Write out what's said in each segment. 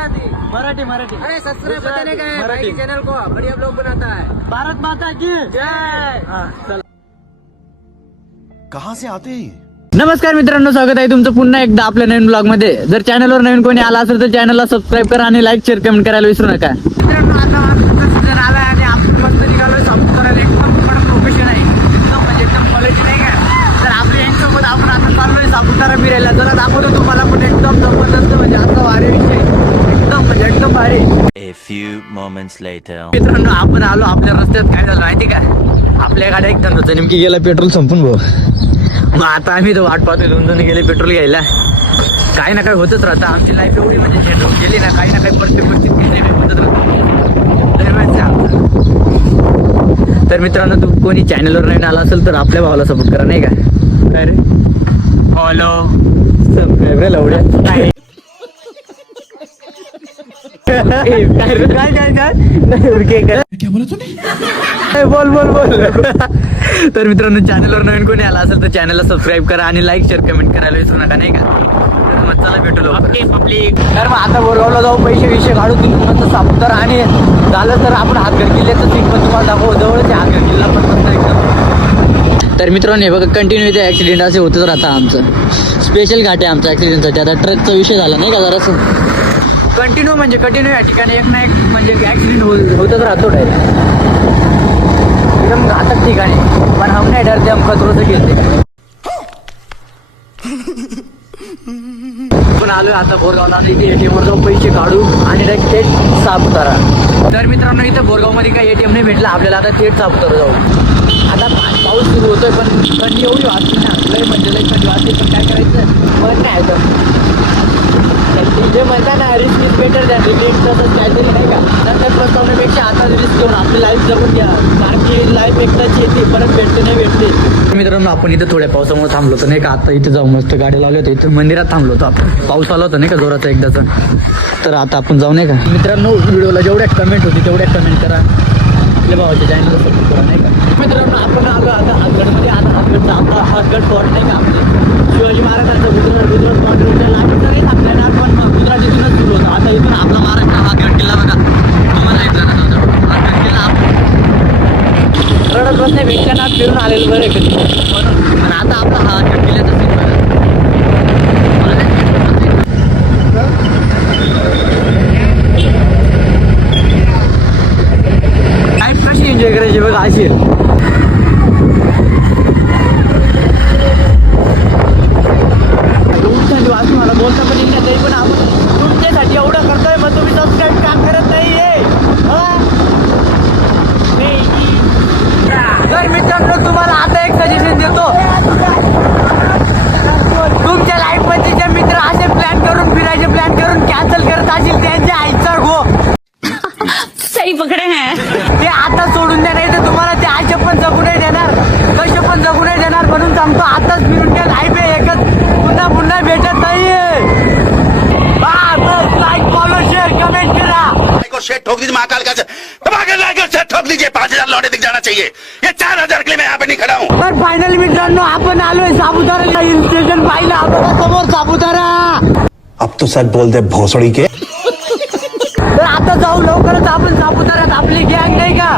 मराठी मराठी। अरे सब्सक्राइब बताने का है भाई मराठी। के चैनल को, बढ़िया ब्लॉग बनाता है। भारत माता की जय। हा, चला। कहाँ से आते हैं ये? नमस्कार मित्रांनो, स्वागत आहे तुमचं पुन्हा एकदा आपल्या नवीन ब्लॉग मध्ये। जर चॅनलवर नवीन कोणी आला असेल तर चॅनलला सबस्क्राईब करा आणि लाईक शेअर कमेंट करायला विसरू नका। मित्रांनो आता सीझन आला आणि आपण मस्त निघालो शॉपिंग करायला। एकदम कडक लोकेशन आहे, एकदम म्हणजे एकदम क्वालिटी नाही का। तर आपल्या यांच्यासोबत आपण आता चाललोय सापुतारा फिरायला। जरा दाखवतो तुम्हाला, पण एकदम जबरदस्त म्हणजे आता भारी विषय, एकदम म्हणजे एकदम भारी। A few moments later. मित्रांनो आपण आलो, आपल्या रस्त्यात काय झालं माहिती का, आपल्या गाड्या एक धंदा नेमकी गेला पेट्रोल संपून भाऊ। मग आता आम्ही तर वाट पाहतोय, दोन गेले पेट्रोल घ्यायला। काही ना काही होतच राहतं, आमची लाईफ एवढी म्हणजे झेंड होऊन गेली ना, काही ना काही प्रत्येक गोष्टीत काही ना काही होतच राहतं। दरम्यानचे आमचं। तर मित्रांनो, तू कोणी चॅनलवर नवीन आला असेल तर आपल्या भावाला सपोर्ट करा नाही का। काय रे, फॉलो सबस्क्राईब रे लवड्या। काय काय काय क्या बोला तूने? बोल बोल बोल। तर मित्रांनो, चॅनलवर नवीन कोणी आला असेल तर चॅनलला सबस्क्राईब करा आणि लाईक शेअर कमेंट करायला विसरू नका नाही का। तर मग चला भेटू पब्लिक। तर मग आता बोरगावला जाऊ, पैसे विषय काढू मस्त सापुतारा, आणि झालं तर आपण हातगर किल्ल्याचं सीन पण तुम्हाला दाखवू, जवळच हातगर किल्ला पण मस्त एकदम। तर मित्रांनो हे बघा, कंटिन्यू इथे ऍक्सिडेंट असे होतच राहतं। आमचं स्पेशल घाट आहे आमचा ऍक्सिडेंटसाठी। आता ट्रकचा विषय झाला नाही का जरासं, कंटिन्यू म्हणजे कंटिन्यू या ठिकाणी एक ना एक म्हणजे ऍक्सिडेंट होतच राहतो डायरेक्ट, एकदम घातक ठिकाणी। पण हम नाही डरते, हम खतरों से खेळते। पण आलोय आता बोरगावला, इथे एटीएम वर जाऊ पैसे काढू आणि थेट सापुतारा। तर मित्रांनो इथं बोरगाव मध्ये काही एटीएम नाही भेटला आपल्याला, आता थेट सापुतारा जाऊ। आता पाऊस सुरू होतोय, पण थंडी एवढी वाटते ना, लय म्हणजे लय थंडी वाटते, पण काय करायचं पण नाही तर जे म्हणता ना, risk is better than regret, तसंच काहीतरी नाही का। नंतर प्रस्तावनेपेक्षा आता रिस्क घेऊन आपली लाईफ जगून घ्या, कारण की लाईफ एकदाच येते, परत भेटते नाही भेटते। मित्रांनो आपण इथं थोड्या पावसामुळे थांबलो होतो नाही का, आता इथे जाऊ मस्त गाडी लावली होती, इथं मंदिरात थांबलो होतो आपण, पाऊस आला होता नाही का जोराचा एकदाचा। तर आता आपण जाऊ नाही का। मित्रांनो व्हिडिओला जेवढ्या कमेंट होती तेवढ्या कमेंट करा, आपल्या भावाच्या चॅनलला सपोर्ट करा नाही का। मित्रांनो आपण आलो आता हातगडमध्ये। आता हातगडचा आपला हातगड फॉर्ट नाही का, आपले शिवाजी महाराजांचं गुजरात बॉर्डरच्या लाईन तरी आपल्याला पण गुजरात इथूनच सुरू होतं। आता इथून आपला महाराष्ट्र हातगड किल्ला बघा, तुम्हाला एक जण हातगड किल्ला रडत बसण्यापेक्षा ना फिरून आलेलं बरं कधी म्हणून। पण आता आपला हा हातगड किल्ल्याचा सीन बघा। लाईफ कशी एन्जॉय करायची बघा अशी। वाचून मला बोलता पण येईल तरी पण आपण तुमच्यासाठी एवढं करतोय, मग तुम्ही सबस्क्राईब का करत नाहीये। तर मित्रांनो तुम्हाला आता एक सजेशन देतो, तुमच्या लाईफ मध्ये जे मित्र असे प्लॅन करून फिरायचे प्लॅन करून कॅन्सल करत असतील त्यांच्या आईचा गो सही पकडे हैं ते आता सोडून द्या, नाही तर तुम्हाला ते आयुष्य पण जगू नाही देणार, कसे पण जगू नाही देणार। म्हणून सांगतो आताच फिरून घ्या, लाईफ आहे एकच, पुन्हा पुन्हा भेटत नाहीये। लाईक फॉलो शेअर कमेंट करा। को शेट ठोक दीजिए, महाकाल का धमाके लाकर शेट ठोक दीजिए। 5000 लौटे दिख जाना चाहिए, ये 4000 के लिए मैं यहाँ पे नहीं खड़ा हूँ। तर फायनली मित्रांनो आपण आलोय सापुतारा हिल स्टेशन पाहिलं आपल्याला समोर सापुतारा। अब तो सच बोल दे भोसड़ी के। तर आता जाऊ लवकरच आपण सापुताऱ्यात, आपली गँग नाही का,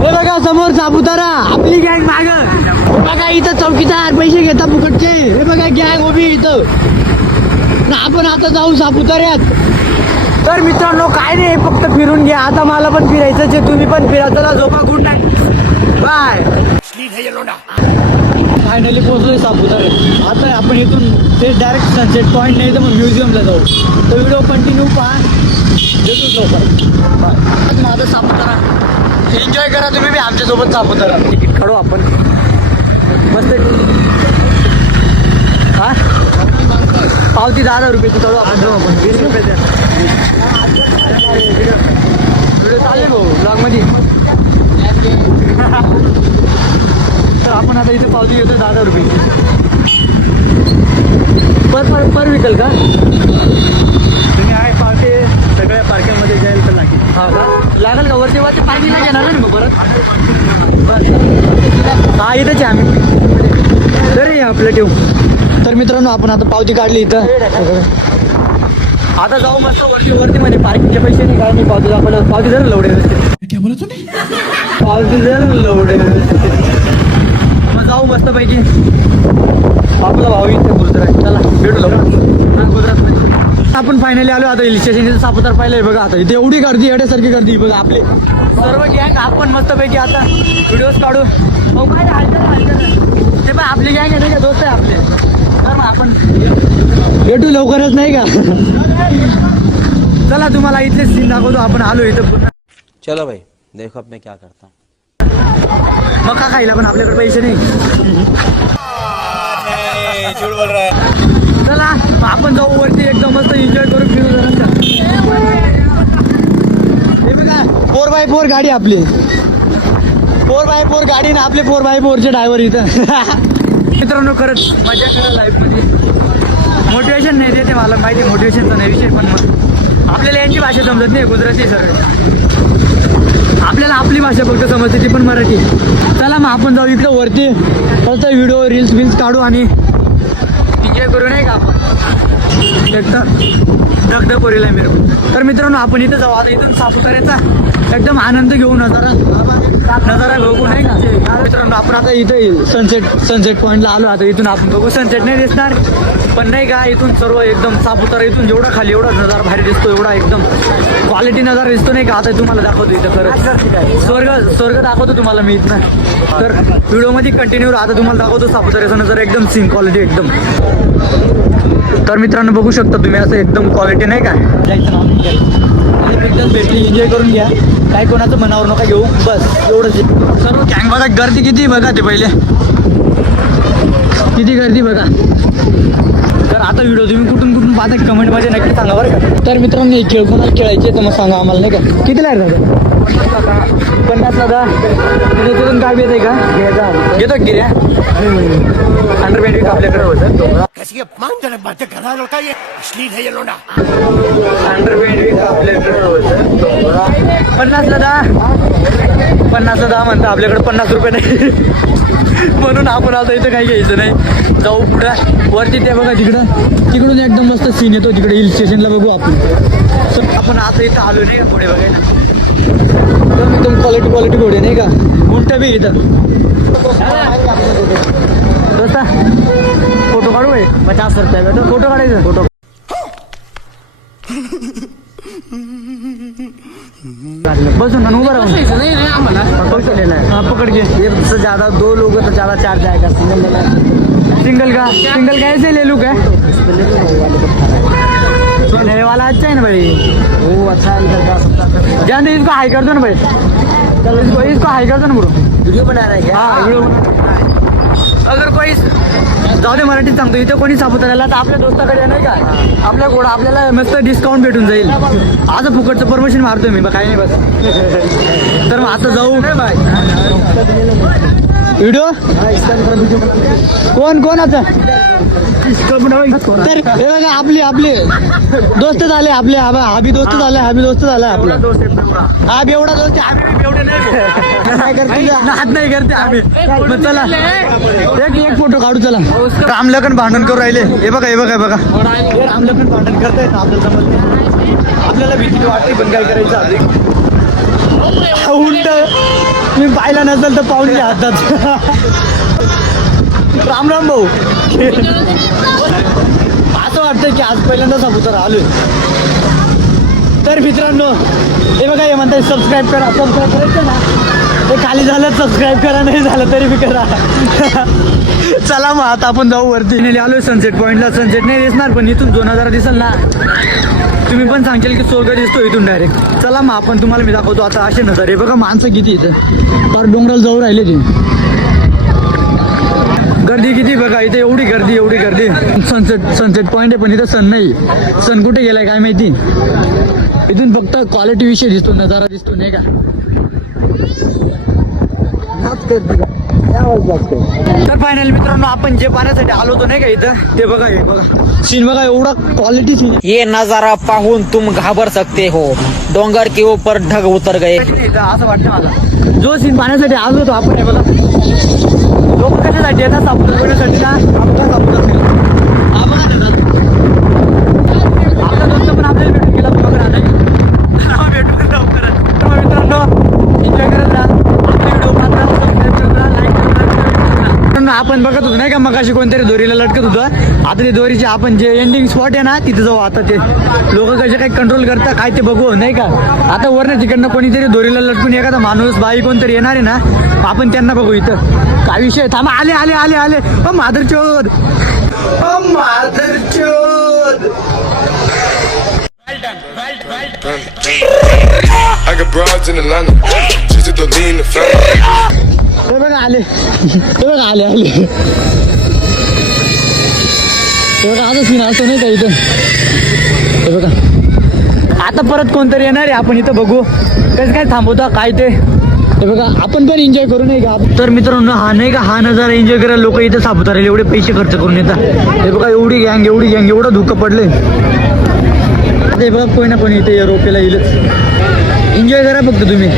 हे बघा समोर सापुतारा, आपली गँग मागं बघा। इथं चौकीदार पैसे घेता फुकटचे, हे बघा गँग उभी इथं। आपण आता जाऊ सापुताऱ्यात। तर मित्रांनो काय नाही, फक्त फिरून घ्या, आता मला पण फिरायचं, तुम्ही पण फिरा। चला झोपा, गुड नाईट, बाय। फायनली पोहोचलोय सापुताऱ्यात। आता आपण इथून ते डायरेक्ट सनसेट पॉईंट नाही तर मग म्युझियमला जाऊ। तो व्हिडिओ कंटिन्यू पहा, भेटूच लवकर। माझा सापुतारा एन्जॉय करा तुम्ही बी आमच्यासोबत सापुतारा। तिकीट काढू आपण मस्त। हा पावती 10,000 रुपयाची काढू आपण, जाऊ आपण 20 रुपये द्या। व्हिडिओ चालले भाऊ ब्लॉग मध्ये। तर आपण आता इथे पावती घेतो 10,000 रुपये पर व्हिकल का। तुम्ही आहे पावते सगळ्या पार्किंगमध्ये जाईल तर लागेल। हा का लागेल का, वरती वरती पार्किंगला घेणार ना मग परत। हा इथंच आहे आम्ही, तरी आपलं ठेवू। तर मित्रांनो आपण आता पावती काढली इथं, आता जाऊ मस्त वरती मध्ये पार्किंगचे पैसे नाही काय नाही पावती दाखवलं पावती जर लवडे पावती जर लवडे मग जाऊ मस्त पैकी आपला भाऊ इथे गुजरात चला भेटू लवकर गुजरातमध्ये आपण फायनली आलो आता हिल स्टेशन सापुतार पाहिलंय बघा आता इथे एवढी गर्दी येण्यासारखी गर्दी बघा आपली सर्व गँग आपण मस्त पैकी आता व्हिडिओज काढू हो काय हालचाल ते पण आपली गँग आहे नाही का दोस्त आहे आपले तर मग आपण भेटू लवकरच नाही का चला तुम्हाला इथले सीन दाखवतो आपण आलो इथं पुन्हा चलो भाई देखो अब मैं क्या करता हूँ। मका खायला पण आपल्याकडे पैसे नाही चला आपण जाऊ वरती एकदम मस्त एन्जॉय करू फिरू जरा हे बघा 4x4 गाडी आपली 4x4 गाडी ना आपले 4x4 चे ड्रायव्हर इथं मित्रांनो खरंच मजा करा लाईफ मध्ये मोटिवेशन नाही देते मला माहिती मोटिवेशनचा नाही विषय पण मग आपल्याला यांची भाषा समजत नाही गुजराती सर आपल्याला आपली भाषा फक्त समजते ती पण मराठी चला मग आपण जाऊ इकडे वरती फक्त व्हिडिओ रील्स काढू आणि एन्जॉय करू नाही का आपण एकदम दगदग पोरीला मिळू तर मित्रांनो आपण इथं जाऊ आता इथून सापुताऱ्याचा एकदम आनंद घेऊ नजारा बघू नाही का मित्रांनो आपण आता इथं सनसेट पॉईंटला आलो आता इथून आपण बघू सनसेट नाही दिसणार पण नाही का इथून सर्व एकदम सापुतारा इथून जेवढा खाली एवढा नजारा भारी दिसतो एवढा एकदम क्वालिटी नजारा दिसतो नाही का आता तुम्हाला दाखवतो इथं खरंच स्वर्ग दाखवतो तुम्हाला मी इथं तर व्हिडिओमध्ये कंटिन्यू आता तुम्हाला दाखवतो सापुताऱ्याचा नजारा एकदम सीन क्वालिटी एकदम तर मित्रांनो बघू शकता तुम्ही असं एकदम क्वालिटी नाही का एकदम भेटली एन्जॉय करून घ्या काय कोणाचं मनावर नका घेऊ बस एवढंच सर्व गँग बघा गर्दी किती बघा ते पहिले किती गर्दी बघा तर आता व्हिडिओ तुम्ही कुठून पाहता कमेंटमध्ये नक्की सांगा बरं का तर मित्रांनो हे खेळ कोणाला खेळायचे तर मग सांगा आम्हाला नाही का कितीला आहे दादा 50 दादा तिथून काय येत आहे का घेतो गिऱ्या अंडरपॅन्ट आपल्याकडे होतं कैसी अपमानजनक बातें कर रहा है लड़का ये अश्लील है ये लोंडा अंडरपॅन्ट आपल्याकडे होतं 50 दादा 50 दादा म्हणतं आपल्याकडे 50 रुपये नाही म्हणून आपण आता इथं काही घ्यायचं नाही जाऊ पुढं वरती ते बघा तिकडून एकदम मस्त सीन येतो तिकडे हिल स्टेशनला बघू आपण आता इथं आलो नाही का पुढे बघायला एकदम क्वालिटी घोडे नाही का उंट बी इथं दोस्ता फोटो काढू आहे 50 रुपये भेटो फोटो काढायचं फोटो बसून उभं राहून पकड़ के ये सबसे ज्यादा 2 लोग तो ज्यादा चार्ज आएगा सिंगल का ऐसे ले लूँ क्या नए वाला अच्छा है ना भाई वो अच्छा है जान दे इसको हाई कर दो ना भाई चलो इसको हाई कर दो ना ब्रो वीडियो बना रहा है क्या हाँ वीडियो अगर कोई जाऊ दे मराठीत सांगतो इथे कोणी सापुताऱ्याला तर आपल्या दोस्ताकडे नाही का आपल्या गोडा आपल्याला मस्त डिस्काउंट भेटून जाईल आज फुकटचं परमिशन मारतोय मी काही नाही बस तर मग आता जाऊ व्हिडिओ कोण आता तर हे बघा आपले दोस्त झाले आपले हाबी दोस्त झाले आपला हा बेवडा दोस्त आम्ही बेवडे नाही करते हात नाही करते आम्ही मग चला एक फोटो काढू चला रामलखन भांडण करू राहिले हे बघा रामलखन भांडण करताय आपल्याला भीती वाटते पण काय करायचं उलट मी पाहिला नसेल तर पाहुणे हातात राम भाऊ असं वाटतं की आज पहिल्यांदा सापुतारा आलोय तर मित्रांनो हे बघा हे म्हणतात सबस्क्राईब करायचं ना ते खाली झालं सबस्क्राईब करा नाही झालं तरी बी करा चला मग आता आपण जाऊ वरती आलोय सनसेट पॉईंटला सनसेट नाही दिसणार पण इथून 2000 दिसेल ना तुम्ही पण सांगशील की स्वर्ग दिसतो इथून डायरेक्ट चला मग आपण तुम्हाला मी दाखवतो आता असे नजारे बघा माणसं किती इथं फार डोंगराला जाऊ राहिले ते गर्दी किती बघा इथे एवढी गर्दी सनसेट पॉईंट आहे पण इथं सन नाही सन कुठे गेलाय काय माहिती इथून फक्त क्वालिटी विषय दिसतो नजारा दिसतो नाही का तर फायनल मित्रांनो आपण जे पाहण्यासाठी आलो होतो नाही का इथं ते बघा हे बघा सीन बघा एवढा क्वालिटी सीन ये नजारा पाहून तुम घाबर सकते हो डोंगर के ऊपर ढग उतर गए असं वाटतं मला जो सीन पाहण्यासाठी आलो होतो आपण हे बघा लोक कशासाठी येतात सापुताऱ्यासाठी ना आपला दोस्त पण आपण बघत होतो नाही का मग अशी कोणतरी दोरीला लटकत होतं. आता ते दोरीचे आपण जे एंडिंग स्पॉट आहे ना तिथे जाऊ. आता ते लोक कसे काही कंट्रोल करतात काय ते बघू नाही का. आता वरनं तिकडनं कोणीतरी दोरीला लटकून एखादा माणूस बाई कोणतरी येणार आहे ना आपण त्यांना बघू इथं काय विषय. थांबा आले आले आले आले माधरचोद माधरचोद. I got broads in Atlanta, just to lean the family. ते बघा आले ते बघा आले आले ते बघा आता सीन असतो नाही का इथं. ते बघा आता परत कोणतरी येणार आहे आपण इथं बघू कसं काय थांबवता काय ते. हे बघा आपण पण एन्जॉय करू नाही का. तर मित्रांनो हा नाही का हा नजारा एन्जॉय करायला लोक इथं सापुतारायला एवढे पैसे खर्च करून येतात. हे बघा एवढी गँग एवढं धुकं पडले. ते बघा कोणी ना कोणी इथे रोपेला येईलच. एन्जॉय करा फक्त तुम्ही.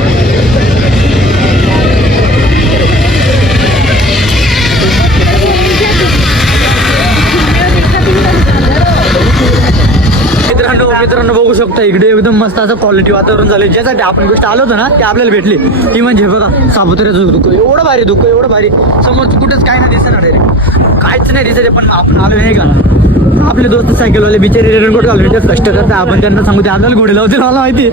मित्रांनो बघू शकता इकडे एकदम मस्त असं क्वालिटी वातावरण झालं. ज्यासाठी आपण गोष्ट आलो होतो ना ते आपल्याला भेटली ती म्हणजे बघा सापुताऱ्याचं दुःख एवढं भारी दुःख एवढं भारी समोर कुठेच काय नाही दिसणार रे काहीच नाही दिसत. पण आपण आलो नाही का आपले दोस्त सायकलवाले बिचारे रेनकोट घालून इथे कष्ट करतात. आपण त्यांना सांगू ते आपल्याला घोडे लावतील मला माहिती.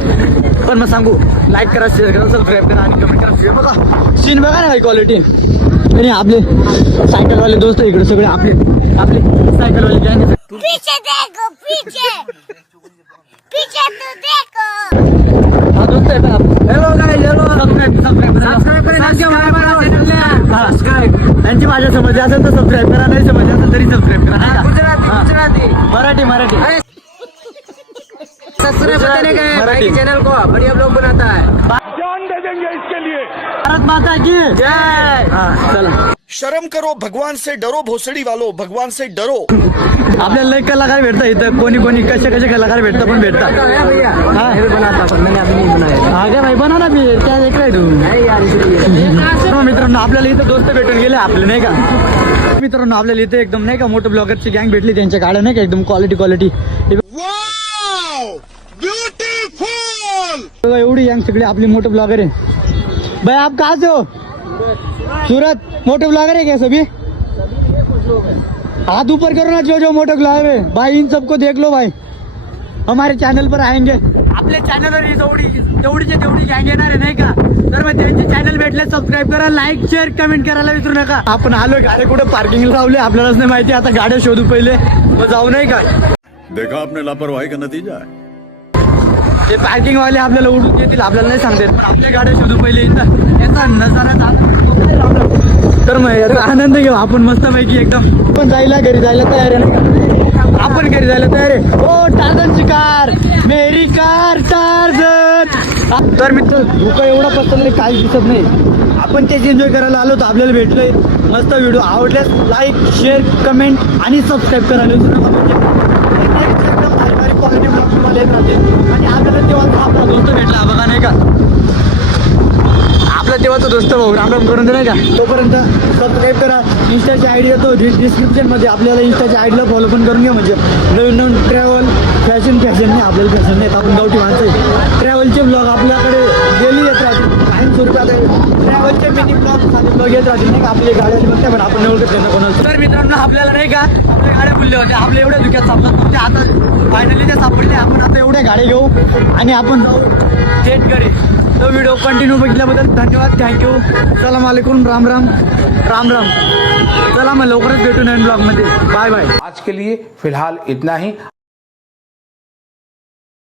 पण मग सांगू लाईक करा शेअर करा सबस्क्राईब करा आणि कमेंट करा. बघा सीन बघा ना भाई क्वालिटी. आणि आपले सायकलवाले दोस्त इकडे सगळे आपले सायकलवाले गँग. पीछे देखो पीछे पीछे तो देखो. हा दोस्त आहे का हेलो गाइस हेलो सबस्क्राईब यांची भाषा समज असेल तर सबस्क्राईब करा नाही समज असेल तरी सबस्क्राईब करा नाही का. गुजराती मराठी मराठी चैनल को बढ़िया ब्लॉग बनाता है. भारत माता की जय. चला शर्म करो, भगवान से डरो, भोसड़ी वालों, भगवान से डरो. आपल्याला लई कलाकार भेटतात इथं. कोणी कसे कलाकार भेटतात पण भेटतात. हा काय भाई बना ना मी त्या ऐकलाय तू. मित्रांनो आपल्याला इथं दोस्त भेटून गेले आपले नाही का. मित्रांनो आपल्याला इथे एकदम नाही का मोठं ब्लॉगरची गँग भेटली. त्यांच्या गाड्या नाही का एकदम क्वालिटी बघा एवढी गँग सगळी आपली मोठं ब्लॉगर आहे. भाई आप कहाँ से हो. सूरत मोटे ब्लॉगर है क्या सभी हाथ ऊपर करो ना जो मोटे ब्लॉगर है भाई. इन सबको देख लो भाई हमारे चॅनल पर आएंगे. आपल्या चॅनलवर तेवढीची गँग येणार आहे नाही का. तर मग त्यांचे चॅनल भेटले सबस्क्राईब करा लाईक शेअर कमेंट करायला विसरू नका. आपण आलो गाड्या कुठे पार्किंगला लावले आपल्यालाच नाही माहिती. आता गाड्या शोधू पहिले मग जाऊ नाही का. देखा आपने लापरवाही का नतीजा है. ते पार्किंग वाले आपल्याला उडून देतील आपल्याला नाही सांगता येत. आपल्या गाड्या शोधू पहिले इथं याचा नजारा. तर मग याचा आनंद घेऊ आपण मस्तपैकी एकदम. आपण घरी जायला तयार आहे ना. आपण घरी जायला तयार आहे. ओ टार्झनची कार मेरी कार टार्झन. तर मित्र धुकं एवढा पसरले काही दिसत नाही. आपण तेच एन्जॉय करायला आलो तर आपल्याला भेटलोय. मस्त व्हिडिओ आवडल्यास लाईक शेअर कमेंट आणि सबस्क्राईब करायला विसरू नका. क्वालिटी ब्लॉग तुम्हाला येत राहते. आणि आपल्याला तेव्हा आपला दोस्त भेटला बघा नाही का. आपला तेव्हाचा दोस्त भाऊ राम करून दे नाही का. तोपर्यंत सबस्क्राईब करा. इंस्टाची आयडी येतो डिस्क्रिप्शनमध्ये. आपल्याला इंस्टाच्या आयडीला फॉलो पण करून घ्या. म्हणजे नवीन ट्रॅव्हल फॅशन नाही आपल्याला फॅशन नाही. आपण गावठी माणसं आहे. ट्रॅव्हलचे ब्लॉग आपल्याकडे डेली येत राहतील. स्वरूपात ट्रॅव्हलचे मिनी ब्लॉग येत राहतील नाही का. आपली गाड्या बघते पण आपण एवढं त्यांना कोणाला. तर मित्रांनो आपल्याला नाही का आपल्या गाड्या बुलल्या होत्या. आपल्या एवढ्या धुक्यात सापडतात आता फायनली त्या सापडल्या. आपण आता एवढ्या गाड्या घेऊ आणि आपण जाऊ थेट घरी. तो व्हिडिओ कंटिन्यू बघितल्याबद्दल धन्यवाद थँक्यू. सलाम वालेकुम राम राम. चला मग लवकरच भेटू नवीन ब्लॉग मध्ये. Bye bye. आज के लिए फिलहाल इतना ही.